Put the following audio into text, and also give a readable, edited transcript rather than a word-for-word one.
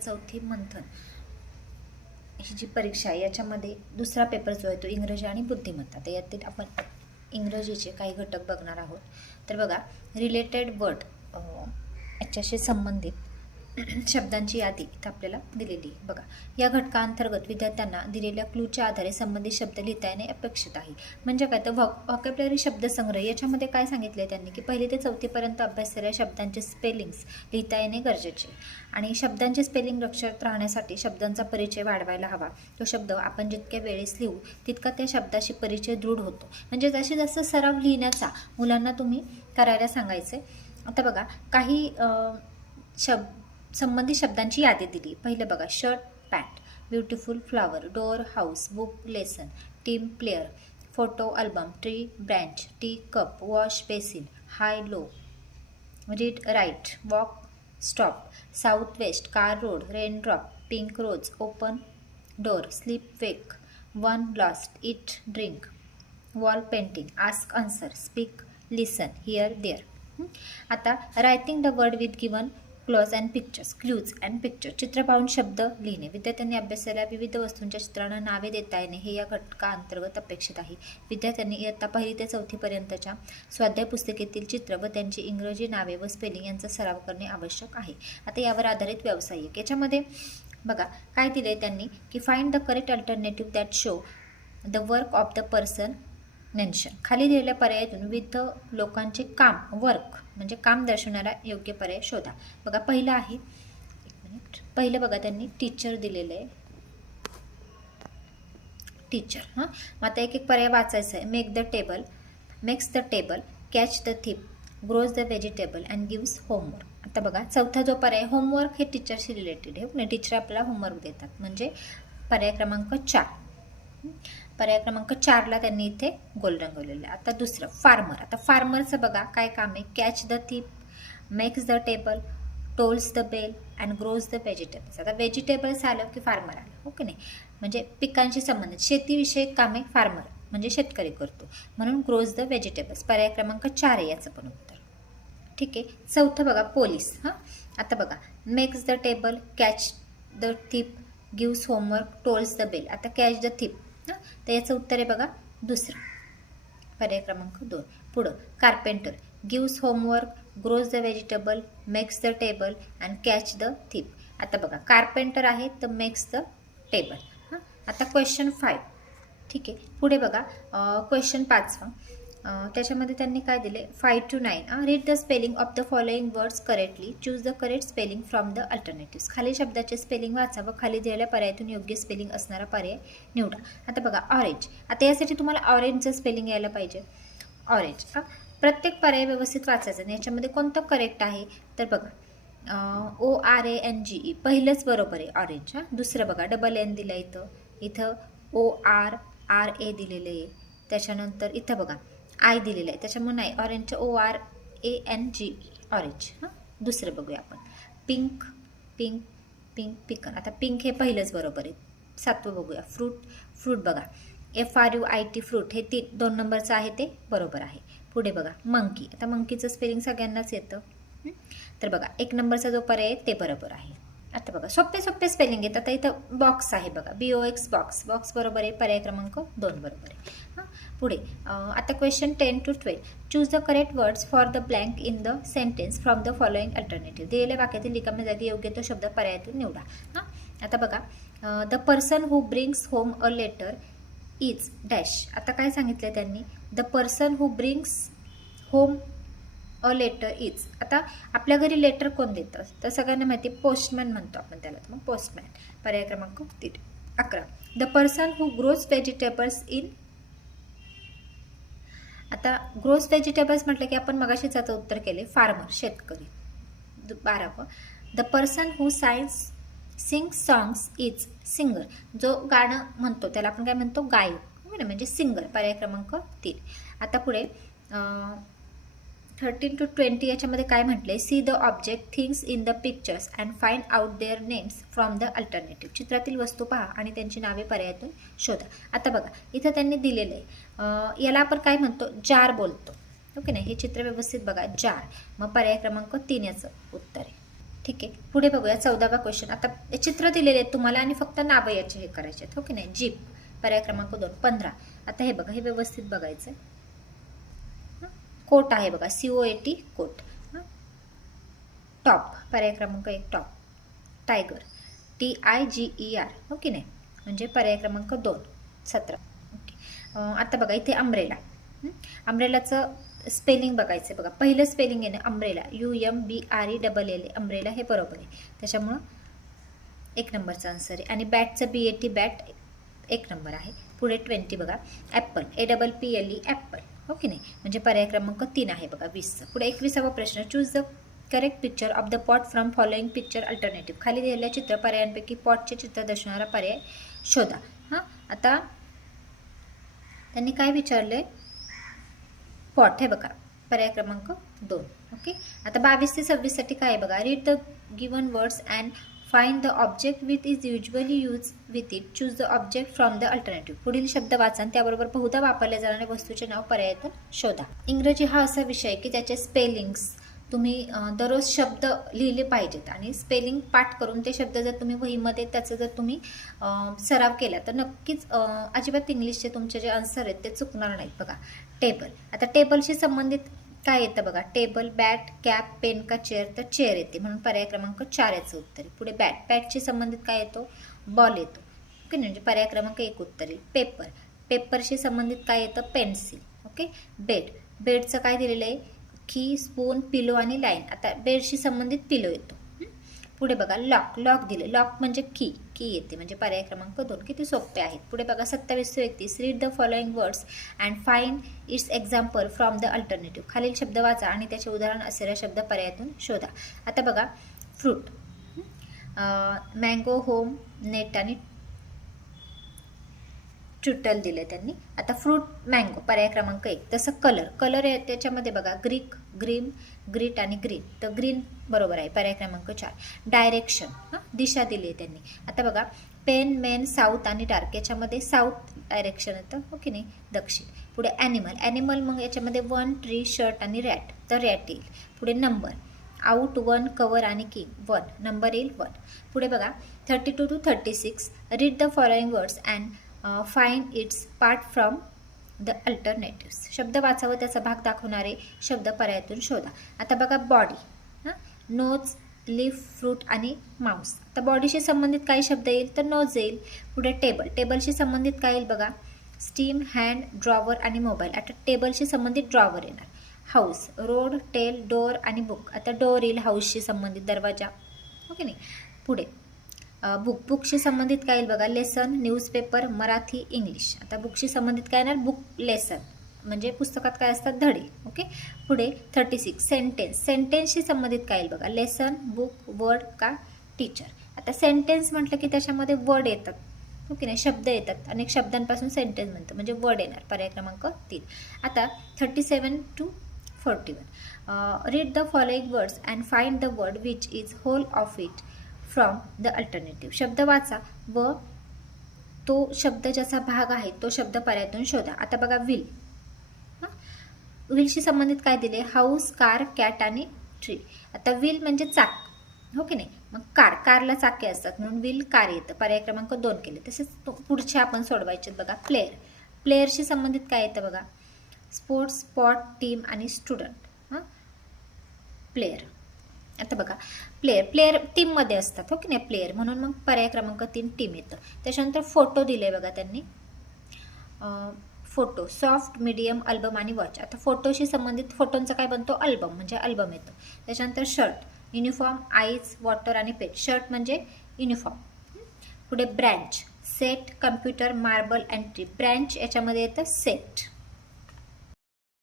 चौथी मंथन ही जी परीक्षा आहे याच्यामध्ये दुसरा पेपर जो आहे तो इंग्रजी आणि बुद्धिमत्ता. तर यातील आपण इंग्रजीचे काही घटक बघणार आहोत. तर बघा, रिलेटेड वर्ड याच्याशी संबंधित शब्दांची यादी इथं आपल्याला दिलेली आहे. बघा, या घटकांतर्गत विद्यार्थ्यांना दिलेल्या क्लूच्या आधारे संबंधित शब्द लिहिता येणे अपेक्षित आहे. म्हणजे काय, तर व्हॉकॅब्युलरी शब्दसंग्रह याच्यामध्ये काय सांगितले त्यांनी की 1ली ते 4थीपर्यंत अभ्यासलेल्या शब्दांचे स्पेलिंग्स लिहिता येणे गरजेचे आणि शब्दांचे स्पेलिंग लक्षात राहण्यासाठी शब्दांचा परिचय वाढवायला हवा. तो शब्द आपण जितक्या वेळेस लिहू तितका त्या शब्दाशी परिचय दृढ होतो. म्हणजे जशी जसं सराव लिहिण्याचा मुलांना तुम्ही करायला सांगायचे. आता बघा, काही संबंधित शब्दांची यादी दिली. पहिलं बघा, shirt pant, beautiful flower, door house, book lesson, team player, photo album, tree branch, tea cup, wash basin, high low, read write, walk stop, south west, car road, raindrop, pink rose, open door, sleep wake, one last, eat drink, wall painting, ask answer, speak listen, here there. आता writing the word with given clues and pictures, clues and picture, चित्र पाहून शब्द लिहिणे. विद्यार्थ्यांनी अभ्यासाला विविध वस्तूंच्या चित्रांना नावे देता येणे हे या घटकाअंतर्गत अपेक्षित आहे. विद्यार्थ्यांनी इयत्ता 1ली ते 4थीपर्यंतच्या स्वाध्याय पुस्तिकेतील चित्र व त्यांची इंग्रजी नावे व स्पेलिंग यांचा सराव करणे आवश्यक आहे. आता यावर आधारित व्यावसायिक याच्यामध्ये बघा काय दिले त्यांनी की find the correct alternative that show the work of the person mention. खाली दिलेल्या पर्यायातून विविध लोकांचे काम, वर्क म्हणजे काम दर्शवणारा योग्य पर्याय शोधा. बघा, पहिला आहे, एक मिनिट, पहिलं बघा त्यांनी टीचर दिलेलं आहे, टीचर. हां, मग आता एक एक पर्याय वाचायचा आहे. Make the table, makes the table, catch the thief, grows the vegetable and gives homework. आता बघा, चौथा जो पर्याय होमवर्क हे टीचरशी रिलेटेड आहे. टीचर आपल्याला होमवर्क देतात म्हणजे पर्याय क्रमांक 4. पर्याय क्रमांक 4ला त्यांनी इथे गोल रंगवलेलं आहे. आता दुसरं फार्मर. आता फार्मरचं बघा काय काम आहे. Catch the thief, makes the table, tolls the bell and grows the vegetables. आता व्हेजिटेबल्स आलं की फार्मर आलं, हो की नाही, म्हणजे पिकांशी संबंधित शेतीविषयक कामे फार्मर म्हणजे शेतकरी करतो, म्हणून ग्रोज द व्हेजिटेबल्स. पर्याय क्रमांक 4 आहे याचं पण उत्तर. ठीक आहे. चौथं बघा, पोलीस. हां, आता बघा, makes the table, catch the thief, gives homework, tolls the bell. आता कॅच द थिप, तर याचं उत्तर आहे बघा दुसरं, पर्याय क्रमांक 2. पुढं carpenter, gives homework, grows the vegetable, makes the table and catch the thief. आता बघा, कार्पेंटर आहे तर मेक्स द टेबल. हां, आता क्वेश्चन 5. ठीक आहे. पुढे बघा, क्वेश्चन 5 त्याच्यामध्ये त्यांनी काय दिले, 5 to 9. Read the spelling of the following words correctly, choose the correct spelling from the alternatives. खाली शब्दाचे स्पेलिंग वाचा व खाली दिलेल्या पर्यायातून योग्य स्पेलिंग असणारा पर्याय निवडा. आता बघा, ऑरेंज. आता यासाठी तुम्हाला ऑरेंजचं स्पेलिंग यायला पाहिजे, ऑरेंज. प्रत्येक पर्याय व्यवस्थित वाचायचं आणि याच्यामध्ये कोणतं करेक्ट आहे तर बघा, ORANGE पहिलंच बरोबर आहे, ऑरेंज. दुसरं बघा, डबल N दिलं इथं, इथं ORRA दिलेलं आहे. त्याच्यानंतर इथं बघा आय दिलेलं आहे, त्याच्यामुळे नाही, ऑरेंजचं ORANGE, ऑरेंज. दुसरं बघूया आपण, पिंक, पिंक, पिंक, पिकन. आता पिंक हे पहिलंच बरोबर आहे. 7वं बघूया, फ्रूट, फ्रूट बघा, FRUIT, फ्रूट हे 2 नंबरचं आहे ते बरोबर आहे. पुढे बघा, मंकी. आता मंकीचं स्पेलिंग सगळ्यांनाच येतं, तर बघा 1 नंबरचा जो पर्याय आहे ते बरोबर आहे. आता बघा, सोपे सोपे स्पेलिंग येतात. आता इथं बॉक्स आहे बघा, BOX, बॉक्स, बॉक्स बरोबर आहे, पर्याय क्रमांक 2 बरोबर आहे. पुढे आता question 10 to 12. Choose the correct words for the blank in the sentence from the following alternative. दिलेल्या वाक्यातील रिकाम्या जागी योग्य तो शब्द पर्यायातून निवडा. आता बघा, the person who brings home a letter is dash. आता काय सांगितलं त्यांनी, the person who brings home a letter is. आता आपल्या घरी लेटर कोण देतं तर सगळ्यांना माहिती, पोस्टमॅन म्हणतो आपण त्याला, तर मग पोस्टमॅन. पर्याय क्रमांक 11. The person who grows vegetables in. आता ग्रोस व्हेजिटेबल्स म्हटलं की आपण मगाशी त्याचं उत्तर केले, फार्मर शेतकरी. 12वं, the person who sing songs is singer. जो गाणं म्हणतो त्याला आपण काय म्हणतो, गायक म्हणजे सिंगर. पर्याय क्रमांक 3. आता पुढे 13 to 20 याच्यामध्ये काय म्हटलंय, see the object, things in the pictures and find out their names from the alternative. चित्रातील वस्तू पहा आणि त्यांची नावे पर्यायातून शोधा. आता बघा, इथं त्यांनी दिलेलं आहे, याला आपण काय म्हणतो, जार बोलतो, ओके नाही. हे चित्र व्यवस्थित बघा, जार. मग पर्याय क्रमांक 3 याचं उत्तर आहे. ठीक आहे, पुढे बघूया 14वा क्वेश्चन. आता चित्र दिलेले आहेत तुम्हाला आणि फक्त नावं याचे हे करायचे आहेत, हो की नाही. जीप पर्याय क्रमांक 2. 15. आता हे बघा, हे व्यवस्थित बघायचं. कोट आहे बघा, COAT कोट. टॉप पर्याय क्रमांक 1 टॉप. टायगर TIGER, हो की नाही, म्हणजे पर्याय क्रमांक 2. 17. ओके. आता बघा इथे अम्ब्रेला. अम्ब्रेलाचं स्पेलिंग बघायचं बघा. पहिलं स्पेलिंग आहे ना अम्ब्रेला, UMBRELLA, अम्ब्रेला हे बरोबर आहे, त्याच्यामुळं 1 नंबरचा आन्सर आहे. आणि बॅटचं BAT बॅट 1 नंबर आहे. पुढे 20 बघा, ॲपल APPLE ॲपल, हो की नाही, म्हणजे पर्याय क्रमांक 3 आहे बघा 20. पुढे 21वा प्रश्न. Choose the correct picture of the pot from following picture alternative. खाली दिलेल्या चित्र पर्यायांपैकी पॉटचे चित्र दर्शवणारा पर्याय शोधा. आता त्यांनी काय विचारले, पॉट हे बघा पर्याय क्रमांक 2. ओके. आता 22 ते 26 साठी काय आहे बघा, read the given words and find the object with is usually use with it. Choose the object from the alternative. पुढील शब्द वाचा आणि त्याबरोबर बहुधा वापरल्या जाणाऱ्या वस्तूचे नाव पर्यायातून शोधा. इंग्रजी हा असा विषय की त्याचे स्पेलिंग्स तुम्ही दररोज शब्द लिहिले पाहिजेत आणि स्पेलिंग पाठ करून ते शब्द जर तुम्ही वहीमध्ये त्याचं जर तुम्ही सराव केला तर नक्कीच अजिबात इंग्लिशचे तुमचे जे आन्सर आहेत ते चुकणार नाहीत. बघा टेबल. आता टेबलशी संबंधित काय येतं बघा, टेबल, बॅट, कॅप, पेन का चेअर, तर चेअर येते म्हणून पर्याय क्रमांक 4 याचं उत्तर. पुढे बॅट. बॅटशी संबंधित काय येतो, बॉल येतो, ओके, म्हणजे पर्याय क्रमांक 1 उत्तर येईल. पेपर. पेपरशी संबंधित काय येतं, पेन्सिल, ओके. बेड. बेडचं काय दिलेलं आहे, की स्पून, पिलो आणि लाईन. आता बेडशी संबंधित पिलो येतो. पुढे बघा लॉक. लॉक दिले, लॉक म्हणजे की येते म्हणजे पर्याय क्रमांक 2. किती सोपे आहेत. पुढे बघा 27 ते 31. Read the following words and find its example from the alternative. खालील शब्द वाचा आणि त्याचे उदाहरण असलेल्या शब्द पर्यायातून शोधा. आता बघा फ्रूट, मँगो, होम, नेट आणि ट्युटल दिले त्यांनी. आता फ्रूट मँगो पर्याय क्रमांक 1. तसं कलर. कलर आहे त्याच्यामध्ये बघा ग्रीक, ग्रीन, ग्रीट आणि ग्रीन, तर ग्रीन बरोबर आहे पर्याय क्रमांक 4. डायरेक्शन, दिशा दिली आहे त्यांनी. आता बघा पेन, मेन, साऊथ आणि डार्क, याच्यामध्ये साऊथ डायरेक्शन येतं, हो की नाही, दक्षिण. पुढे ॲनिमल. ॲनिमल मग याच्यामध्ये 1, ट्री, शर्ट आणि रॅट, तर रॅट येईल. पुढे नंबर. आउट, 1, कवर आणि किंग, 1 नंबर येईल 1. पुढे बघा 32 to 36. Read the following words and find its part from the alternatives. शब्द वाचावं त्याचा भाग दाखवणारे शब्द पर्यायातून शोधा. आता बघा बॉडी, नोज, लीफ, फ्रूट आणि माऊस. आता बॉडीशी संबंधित काही शब्द येईल तर नोज येईल. पुढे टेबल. टेबलशी संबंधित काय येईल बघा, स्टीम, हँड, ड्रॉवर आणि मोबाईल. आता टेबलशी संबंधित ड्रॉवर येणार. हाऊस, रोड, टेल, डोअर आणि बुक. आता डोअर येईल हाऊसशी संबंधित, दरवाजा, ओके नाही. पुढे बुक. बुकशी संबंधित काय येईल बघा, लेसन, न्यूजपेपर, मराठी, इंग्लिश. आता बुकशी संबंधित काय येणार, बुक, लेसन म्हणजे पुस्तकात काय असतात, धडे, ओके. पुढे 36. सेंटेन्स. सेंटेन्सशी संबंधित काय येईल बघा, लेसन, बुक, वर्ड का टीचर. आता सेंटेन्स म्हटलं की त्याच्यामध्ये वर्ड येतात, ओके नाही, शब्द येतात. अनेक शब्दांपासून सेंटेन्स म्हणतो म्हणजे वर्ड येणार, पर्याय क्रमांक 3. आता 37 to 41. Read the following words and find the word which is whole of it from the alternative. शब्द वाचा व तो शब्द ज्याचा भाग आहे तो शब्द पर्यायातून शोधा. आता बघा व्हील. व्हीलशी संबंधित काय दिले, हाऊस, कार, कॅट आणि ट्री. आता व्हील म्हणजे चाक, हो की नाही, मग कारला चाके असतात म्हणून व्हील, कार येतं, पर्याय क्रमांक 2 केले. तसेच पुढचे आपण सोडवायचे बघा. प्लेयर. प्लेयरशी संबंधित काय येतं बघा, स्पोर्ट्स, स्पॉट, टीम आणि स्टुडंट. प्लेयर. आता बघा प्लेयर टीममध्ये असतात, हो की नाही, प्लेयर म्हणून मग पर्याय क्रमांक 3 टीम येतं. त्याच्यानंतर फोटो दिले बघा त्यांनी. फोटो, सॉफ्ट, मीडियम, अल्बम आणि वॉच. आता फोटोशी संबंधित फोटोंचा काय बनतो, अल्बम म्हणजे अल्बम येतो. त्याच्यानंतर शर्ट, युनिफॉर्म, आईज, वॉटर आणि पेट. शर्ट म्हणजे युनिफॉर्म. पुढे branch, set, computer, marble and tree. Branch याच्यामध्ये येतं सेट.